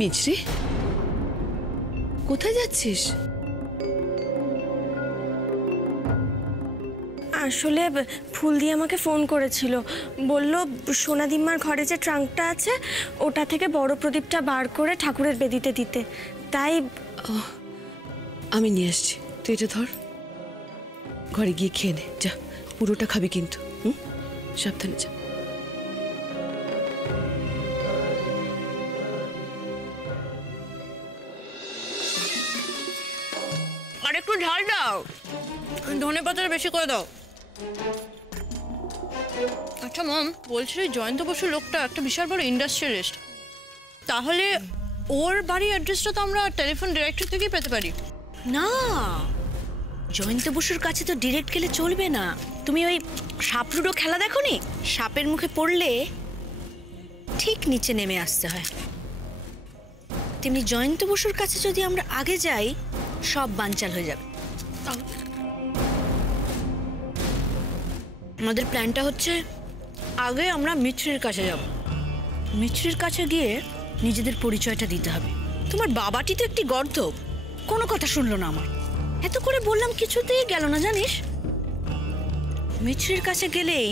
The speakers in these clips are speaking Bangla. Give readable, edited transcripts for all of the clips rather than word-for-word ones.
মিছরি, কোথায় যাচ্ছিস? আসলে ফুল দিয়ে আমাকে ফোন করেছিল, বলল সোনাদিম্মার ঘরে যে ট্রাঙ্কটা আছে ওটা থেকে বড় প্রদীপটা বার করে ঠাকুরের বেদিতে দিতে। তাই আমি নিয়ে আসছি, তুই এটা ধর, ঘরে গিয়ে খেয়ে নে। যা, পুরোটা খাবি কিন্তু। সাবধানে যা। আর একটু ঝাল দাও, ধনে পাতাটা বেশি করে দাও। আচ্ছা মম, বলছি জয়ন্ত বসু লোকটা একটা বিশাল বড় ইন্ডাস্ট্রিয়ালিস্ট, তাহলে ওর বাড়ির অ্যাড্রেসটা তো আমরা টেলিফোন ডিরেক্টরি থেকেই পেতে পারি। না, জয়ন্ত বসুর কাছে তো ডিরেক্ট গেলে চলবে না। তুমি ওই সাপলুডো খেলা দেখো নি? সাপের মুখে পড়লে ঠিক নিচে নেমে আসতে হয়। তেমনি জয়ন্ত বসুর কাছে যদি আমরা আগে যাই, সব বানচাল হয়ে যাবে। আমাদের প্ল্যানটা হচ্ছে আগে আমরা মিছরির কাছে যাব। মিছরির কাছে গিয়ে নিজেদের পরিচয়টা দিতে হবে। তোমার বাবাটি তো একটি গর্ধ, কোনো কথা শুনলো না আমার। এত করে বললাম, কিছুতেই গেল না জানিস। মিছরির কাছে গেলেই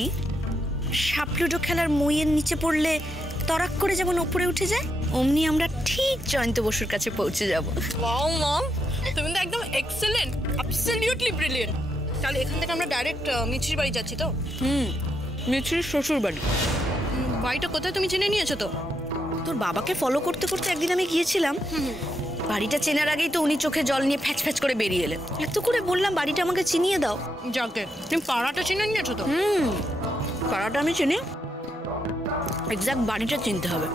সাপলুডো খেলার মইয়ের নিচে পড়লে তরাক করে যেমন ওপরে উঠে যায়, অমনি আমরা ঠিক জয়ন্ত বসুর কাছে পৌঁছে যাব। ওয়াও মম, তুমি তো একদম এক্সেলেন্ট, অ্যাবসলিউটলি ব্রিলিয়েন্ট। তাহলে এখান থেকে আমরা ডাইরেক্ট মিছরির বাড়ি যাচ্ছি তো? মিছরির শ্বশুর বাড়ি। বাড়িটা কোথায় তুমি জেনে নিয়েছো তো? তোর বাবাকে ফলো করতে করতে একদিন আমি গিয়েছিলাম। বাড়িটা চেনার আগেই তো উনি চোখে জল নিয়ে ফ্যাচ ফ্যাচ করে বেরিয়ে এলেন। এত করে বললাম বাড়িটা আমাকে চিনিয়ে দাও। যাকে, তুমি পাড়াটা চিনে নিয়েছো তো? পাড়াটা আমি চিনি, এক্সাক্ট বাড়িটা চিনতে হবে।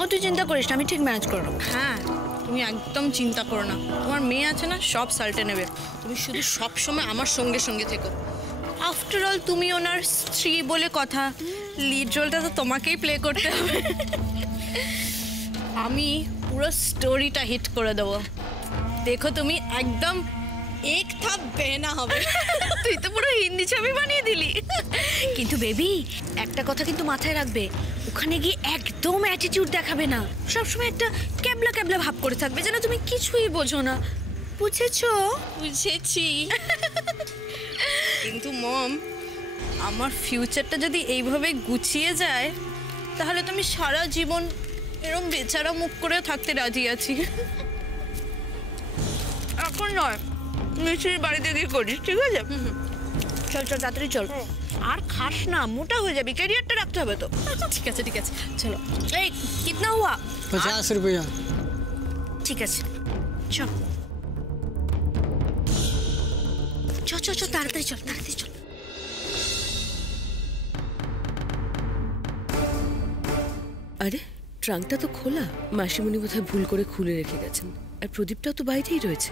ও তুই চিন্তা করিস না, আমি ঠিক ম্যানেজ করে নেবো। হ্যাঁ, তুমি একদম চিন্তা করো না, তোমার মেয়ে আছে না, সব সাল্টে নেবে। তুমি শুধু সব সময় আমার সঙ্গে সঙ্গে থেকো। আফটার অল তুমি ওনার স্ত্রী বলে কথা, লিড রোলটা তো তোমাকেই প্লে করতে হবে। আমি পুরো স্টোরিটা হিট করে দেবো, দেখো তুমি একদম এক থাপ বেনা হবে। তুই তো পুরো হিন্দি ছবি বানিয়ে দিলি। কিন্তু বেবি, একটা কথা কিন্তু মাথায় রাখবে, ওখানে গিয়ে একদম অ্যাটিটিউড দেখাবে না। সবসময় একটা ক্যাবলা ক্যাবলা ভাব করে থাকবে, যেন তুমি কিছুই বোঝো না। বুঝেছো? বুঝেছি। কিন্তু মম, আমার ফিউচারটা যদি এইভাবে গুছিয়ে যায়, তাহলে তুমি সারা জীবন এরকম বেচারা মুখ করে থাকতে রাজি আছি। এখন নয়, মিছরির বাড়িতে গিয়ে করিস, ঠিক আছে? চল চল, তাড়াতাড়ি চল। আর খাস না, মোটা হয়ে যাবি, ক্যারিয়ারটা রাখতে হবে তো। ঠিক আছে ঠিক আছে, চলো। এই কিতনা হুয়া? 50 रुपया। ঠিক আছে, চল চল চল চল, তাড়াতাড়ি চল, তাড়াতাড়ি চল। আরে, ট্রাঙ্কটা তো খোলা। মাসিমণি বোধহয় ভুল করে খুলে রেখে গেছেন। আর প্রদীপটাও তো বাইরেই রয়েছে।